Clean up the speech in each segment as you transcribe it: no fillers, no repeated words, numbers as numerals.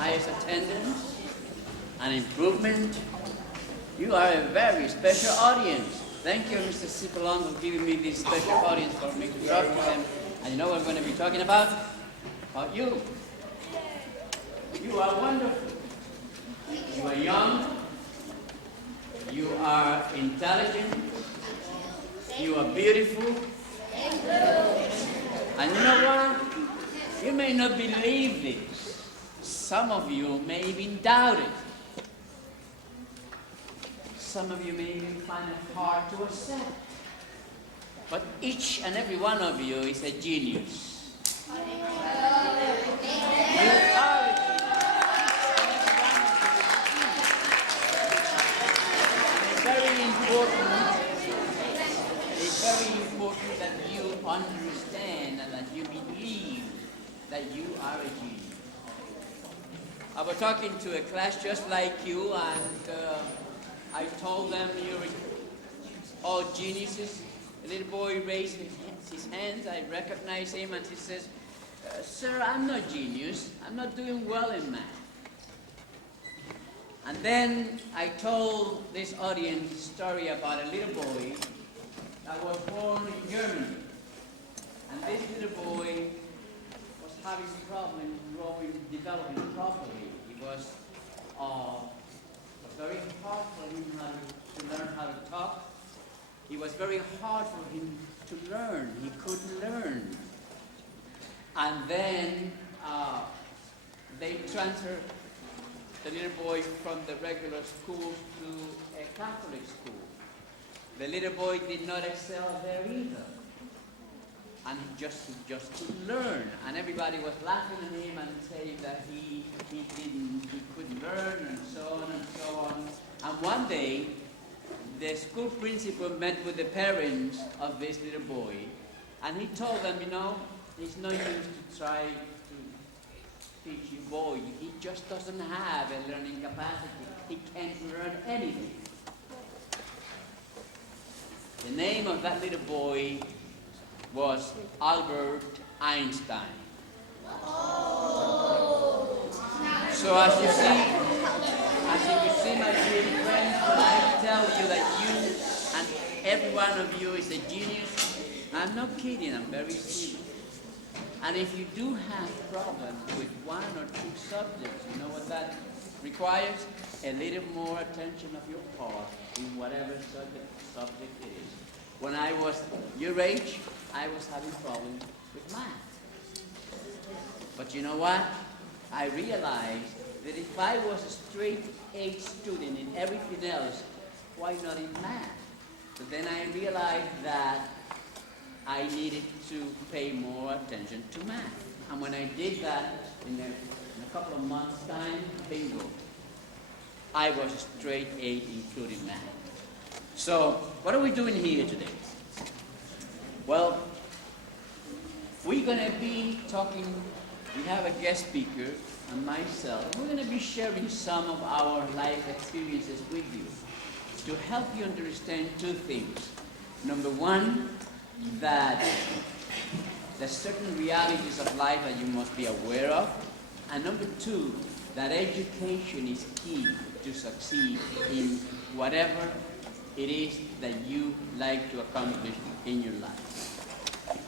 highest attendance, an improvement. You are a very special audience. Thank you, Mr. Cipollone, for giving me this special audience for me to talk to them. And you know what we're going to be talking about? About you. You are wonderful. You are young. You are intelligent. You are beautiful. And you know what? You may not believe this. Some of you may even doubt it. Some of you may even find it hard to accept. But each and every one of you is a genius. You are a genius. It's very important that you understand and that you believe that you are a genius. I was talking to a class just like you, and I told them you're all geniuses. A little boy raised his hands. I recognized him, and he says, "Sir, I'm not genius. I'm not doing well in math." And then I told this audience a story about a little boy that was born in Germany. And this little boy was having problems developing properly. It was very hard for him to learn how to talk. It was very hard for him to learn. He couldn't learn. And then they transferred the little boy from the regular school to a Catholic school. The little boy did not excel there either. And he just couldn't learn. And everybody was laughing at him and saying that he couldn't learn, and so on and so on. And one day, the school principal met with the parents of this little boy, and he told them, it's no use to try to teach you boy. He just doesn't have a learning capacity. He can't learn anything. The name of that little boy was Albert Einstein. So as you see, my dear friends, when I tell you that you and every one of you is a genius, I'm not kidding, I'm very serious. And if you do have problems with one or two subjects, you know what that requires? A little more attention of your part in whatever subject it is. When I was your age, I was having problems with math. But you know what? I realized that if I was a straight A student in everything else, why not in math? But then I realized that I needed to pay more attention to math. And when I did that, in a couple of months' time, bingo, I was a straight A, including math. So, what are we doing here today? Well, we're going to be talking, we have a guest speaker and myself. We're going to be sharing some of our life experiences with you to help you understand two things. Number one, that there's certain realities of life that you must be aware of. And number two, that education is key to succeed in whatever it is that you like to accomplish in your life. And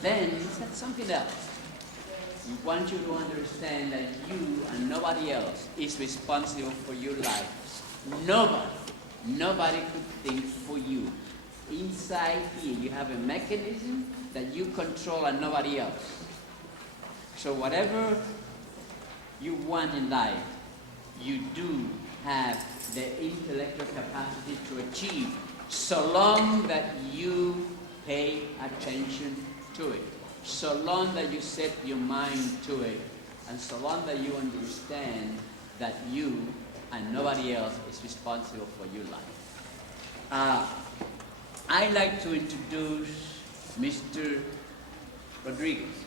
then he said something else. We want you to understand that you and nobody else is responsible for your life. Nobody could think for you. Inside here, you have a mechanism that you control and nobody else. So whatever you want in life, you do have the intellectual capacity to achieve, so long that you pay attention to it, so long that you set your mind to it, and so long that you understand that you and nobody else is responsible for your life. I'd like to introduce Mr. Rodriguez.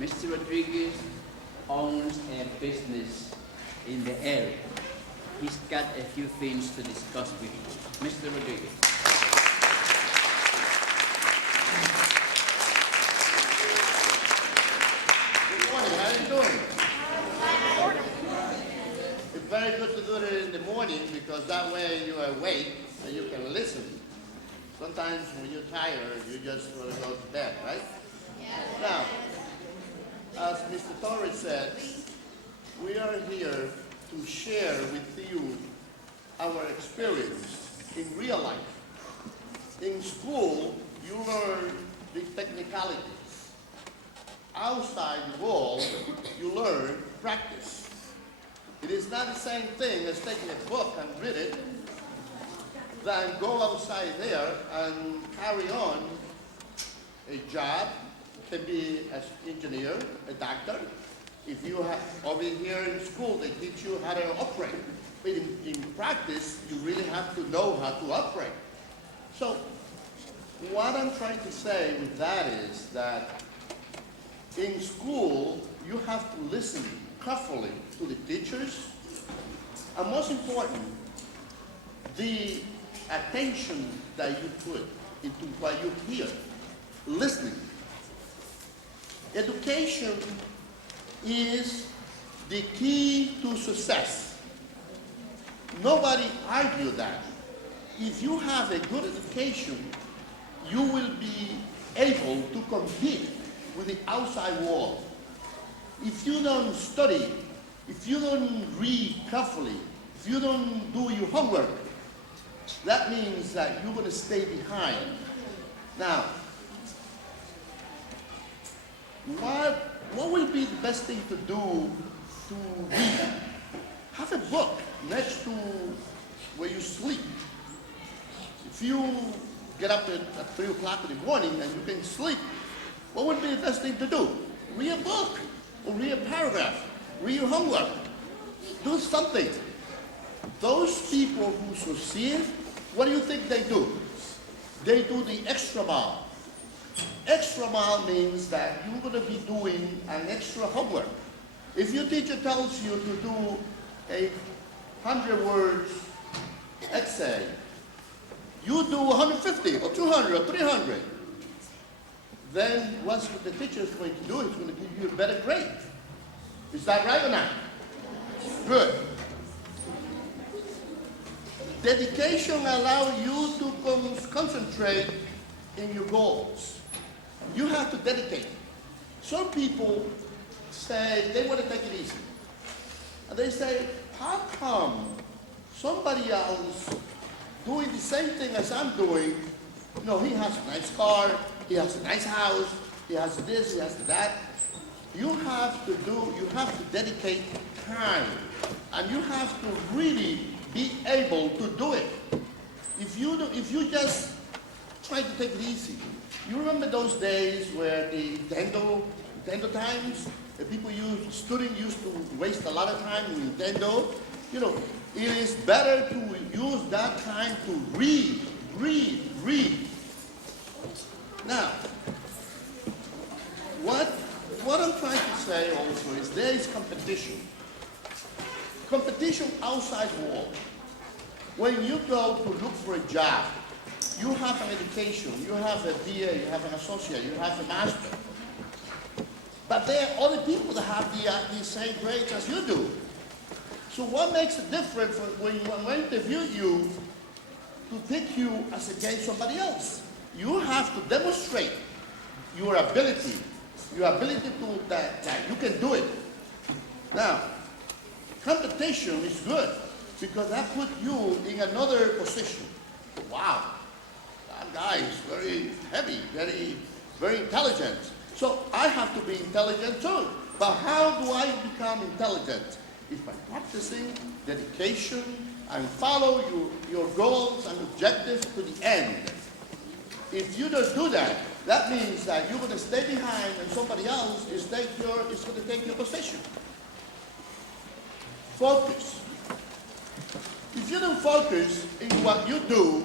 Mr. Rodriguez owns a business in the area. He's got a few things to discuss with you. Mr. Rodriguez. Good morning, how are you doing? good in the morning because that way you are awake and you can listen. Sometimes when you're tired, you just want to go to bed, right? Now, as Mr. Torres said, we are here to share with you our experience in real life. In school, you learn the technicalities. Outside the world, you learn practice. It is not the same thing as taking a book and read it, than go outside there and carry on a job. It can be as engineer, a doctor. If you have over here in school, they teach you how to operate. But in practice, you really have to know how to operate. So what I'm trying to say with that is that in school, you have to listen carefully to the teachers, and most important, the attention that you put into what you hear, listening. Education is the key to success. Nobody argues that. If you have a good education, you will be able to compete with the outside world. If you don't study, if you don't read carefully, if you don't do your homework, that means that you're going to stay behind. Now, what will be the best thing to do to read? Have a book next to where you sleep. If you get up at 3 o'clock in the morning and you can sleep, what would be the best thing to do? Read a book, or read a paragraph, read your homework, do something. Those people who succeed, what do you think they do? They do the extra mile. Extra mile means that you're going to be doing an extra homework. If your teacher tells you to do a 100 words essay, you do 150 or 200 or 300. Then what the teacher is going to do is going to give you a better grade. Is that right or not? Good. Dedication allows you to concentrate in your goals. You have to dedicate. Some people say they want to take it easy. And they say, how come somebody else doing the same thing as I'm doing, you know, he has a nice car, he has a nice house, he has this, he has that. You have to dedicate time, and you have to really be able to do it. If you just try to take it easy, you remember those days where the Nintendo times, the students used to waste a lot of time with Nintendo. You know, it is better to use that time to read. Now, what I'm trying to say also is there is competition. Competition outside the world. When you go to look for a job, you have an education, you have a BA, you have an associate, you have a master. But there are other people that have the same grades as you do. So what makes it different when I interview you to pick you as against somebody else? You have to demonstrate your ability to that you can do it. Now, competition is good because that puts you in another position. Wow, that guy is very heavy, very intelligent. So I have to be intelligent too. But how do I become intelligent? It's by practicing dedication and follow your goals and objectives to the end. If you don't do that, that means that you're going to stay behind and somebody else is going to take your position. Focus. If you don't focus in what you do,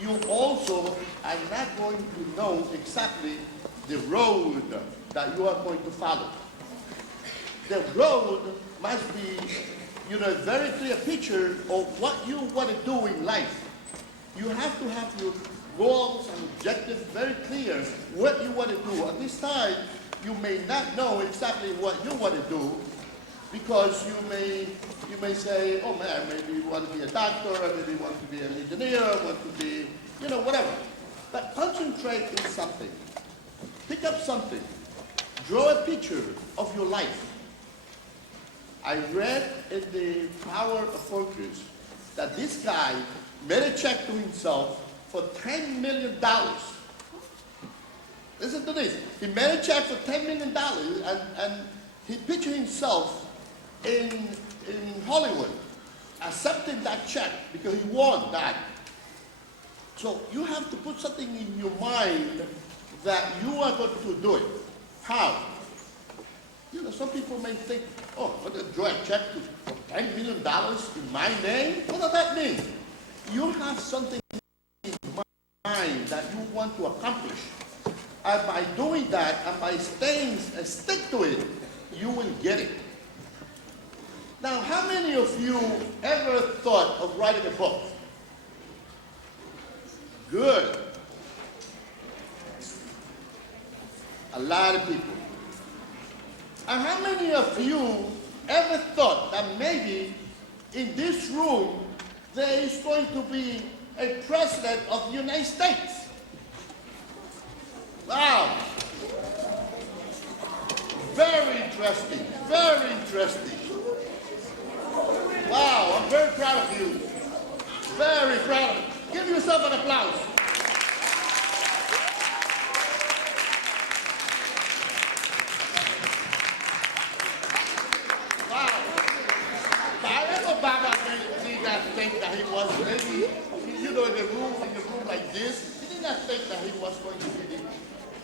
you also are not going to know exactly the road that you are going to follow. The road must be, a very clear picture of what you want to do in life. You have to have your goals and objectives very clear, what you want to do. At this time, you may not know exactly what you want to do, Because you may say, oh man, maybe you want to be a doctor, or maybe you want to be an engineer, or want to be, whatever. But concentrate on something. Pick up something. Draw a picture of your life. I read in the Power of Focus that this guy made a check to himself for $10 million. Listen to this. He made a check for $10 million and he pictured himself in Hollywood accepting that check because he won that. So you have to put something in your mind that you are going to do it. How? Some people may think, oh, I'm going to draw a check for $10 million in my name? What does that mean? You have something in mind that you want to accomplish. And by doing that, and by stick to it, you will get it. Now, how many of you ever thought of writing a book? Good. A lot of people. And how many of you ever thought that maybe in this room there is going to be a president of the United States? Wow. Very interesting. Very interesting. Wow, I'm very proud of you. Very proud of you. Give yourself an applause. Wow. Barack Obama did not think that he was maybe, in a room like this, he did not think that he was going to be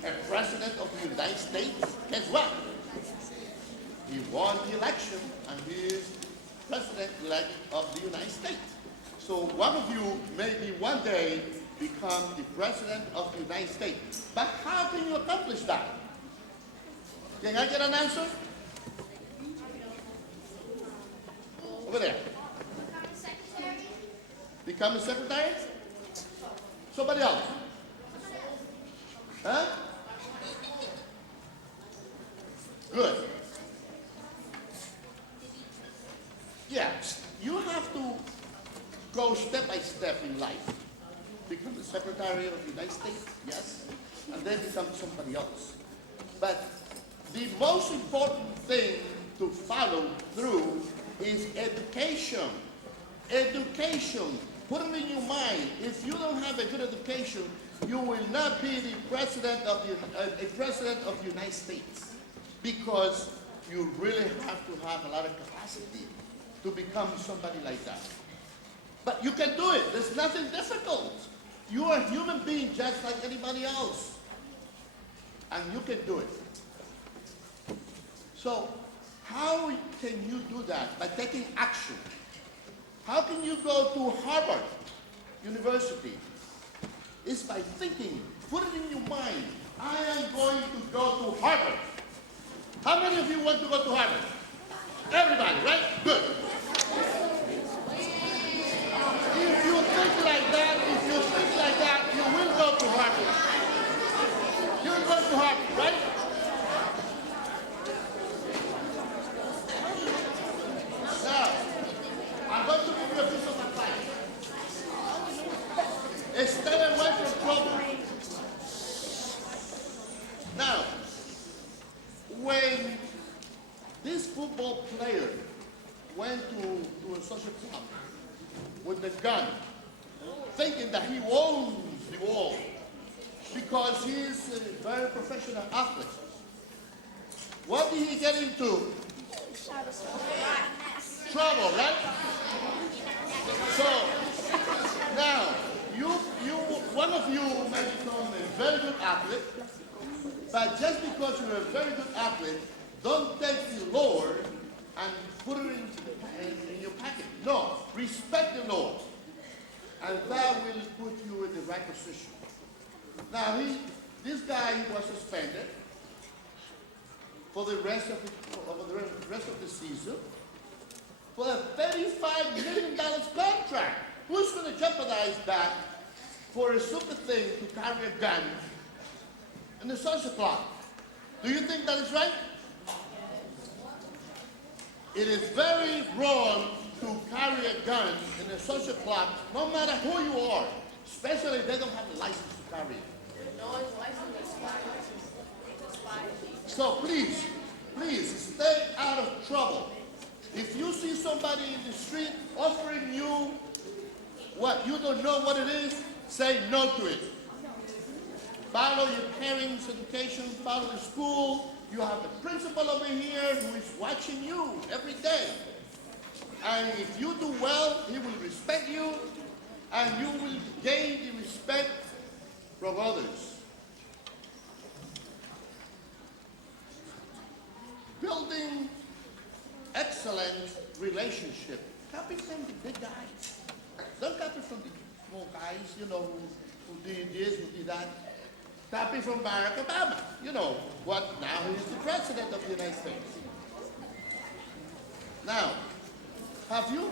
a president of the United States. Guess what? He won the election and he is president-elect of the United States. So one of you maybe one day become the president of the United States. But how can you accomplish that? Can I get an answer? Over there. Become a secretary. Become a secretary? Somebody else? Huh? Good. Yeah, you have to go step by step in life. Become the Secretary of the United States, yes, and then become somebody else. But the most important thing to follow through is education. Education. Put it in your mind. If you don't have a good education, you will not be the president of the United States, because you really have to have a lot of capacity to become somebody like that. But you can do it. There's nothing difficult. You are a human being just like anybody else. And you can do it. So how can you do that? By taking action. How can you go to Harvard University? It's by thinking. Put it in your mind. I am going to go to Harvard. How many of you want to go to Harvard? Everybody, right? Good. If you think like that, you will go to Harvard. You will go to Harvard, right? Now, I'm going to give you a piece of advice. Stay away from trouble. Now, when this football player went to a social club with a gun, thinking that he owns the world because he's a very professional athlete. What did he get into? Trouble, right? So now one of you may become a very good athlete, but just because you're a very good athlete, don't take the Lord and put it in your pocket. No, respect the Lord, and that will put you in the right position. Now, this guy was suspended for the rest of the season for a $35 million contract. Who's going to jeopardize that for a stupid thing to carry a gun in the social club? Do you think that is right? it is very wrong to carry a gun in a social club, no matter who you are, especially if they don't have a license to carry it. So please, stay out of trouble. If you see somebody in the street offering you what you don't know what it is, say no to it. Follow your parents' education, follow the school. You have the principal over here who is watching you every day. And if you do well, he will respect you, and you will gain the respect from others. Building excellent relationship. Copy from the big guys. Don't copy from the small guys, who did this, who did that. Copy from Barack Obama. You know what? Now he's the president of the United States. Now, have you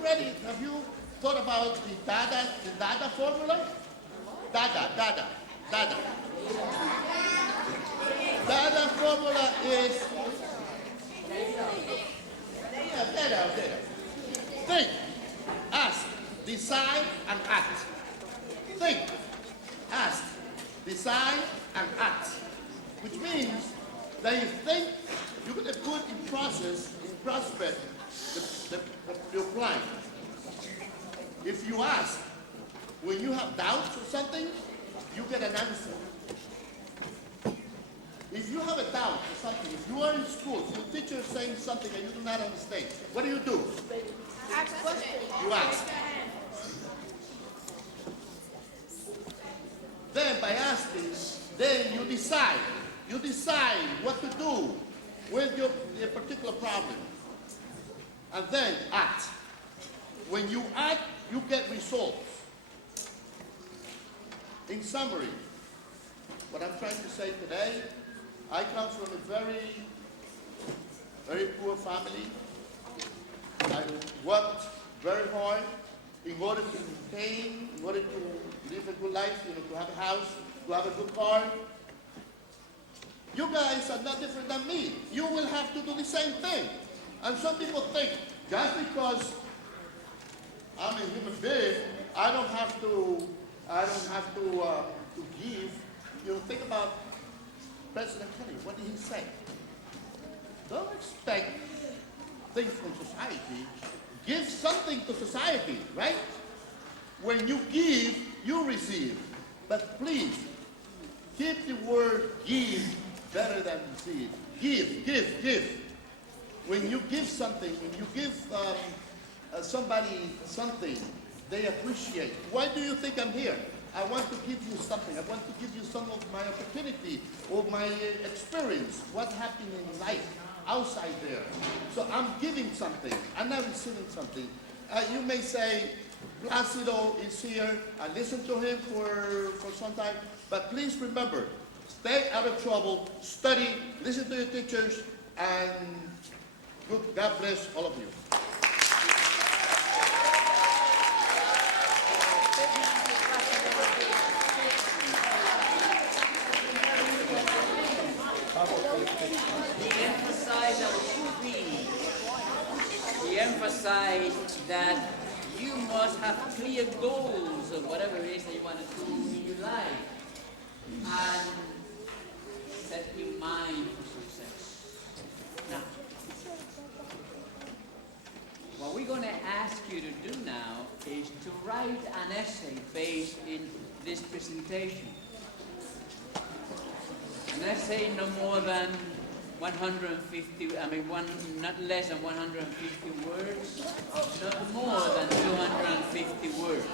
thought about the Dada formula? Dada. Dada formula is better. Think, ask, decide, and act. Think, ask, decide, and act. Which means that you think you're going to put in prospect, your plan. If you ask, when you have doubts or something, you get an answer. If you have a doubt or something, if you are in school, your teacher is saying something and you do not understand, what do? Ask questions. You ask. Then by asking, then you decide. You decide what to do with your particular problem. And then act. When you act, you get results. In summary, what I'm trying to say today, I come from a very, very poor family. I worked very hard in order to maintain, in order to live a good life, to have a house, to have a good car. You guys are not different than me. You will have to do the same thing. And some people think, just because I'm a human being, I don't have to give. Think about President Kennedy. What did he say? Don't expect things from society. Give something to society, right? When you give, you receive. But please, keep the word give better than receive. Give. When you give something, when you give somebody something, they appreciate. Why do you think I'm here? I want to give you something. I want to give you some of my opportunity or my experience, what happened in life outside there. So I'm giving something. I'm not receiving something. You may say, Placido is here. I listen to him for some time. But please remember, stay out of trouble, study, listen to your teachers, and God bless all of you. He emphasized that you must have clear goals or whatever it is that you want to do in your life and set your mind for success. Now, what we're going to ask you to do now is to write an essay based in this presentation. An essay no more than 150, not less than 150 words, not more than 250 words.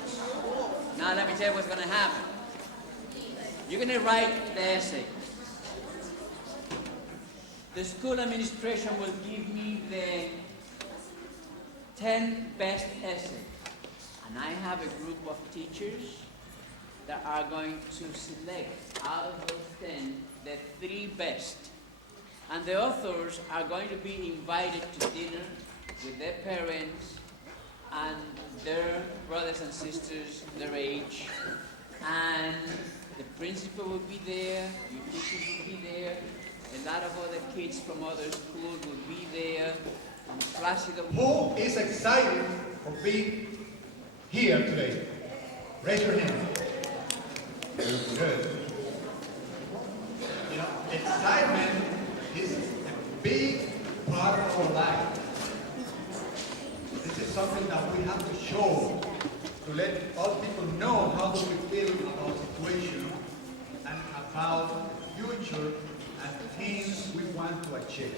Now let me tell you what's going to happen. You're going to write the essay. The school administration will give me the 10 best essays. And I have a group of teachers that are going to select out of those 10 the 3 best. And the authors are going to be invited to dinner with their parents and their brothers and sisters their age. And the principal will be there, your teachers will be there, a lot of other kids from other schools will be there, from Plácido. Who is excited for being here today? Raise your hand. Good. You know, excitement is a big part of our life. This is something that we have to show to let other people know how do we feel about the situation and about the future and things we want to achieve.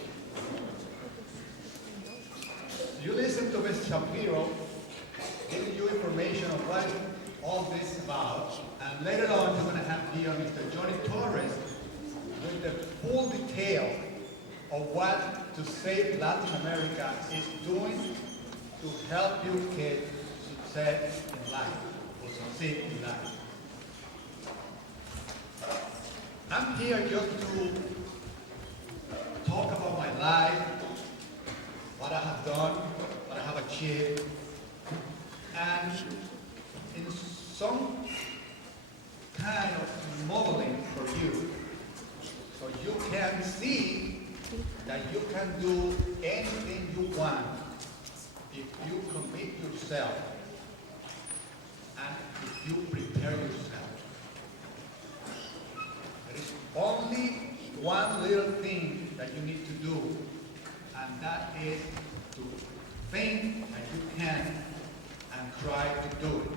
You listen to Ms. Shapiro giving you information of what all this is about, and later on you're going to have here Mr. Johnny Torres with the full detail of what To Save Latin America is doing to help you get success in life, or succeed in life. I'm here just to talk about my life, what I have done, what I have achieved, and in some kind of modeling for you, so you can see that you can do anything you want if you commit yourself and if you prepare yourself. There is only one little thing that you need to do, and that is to think that you can and try to do it.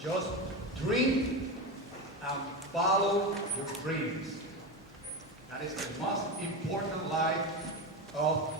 Just dream and follow your dreams. That is the most important life of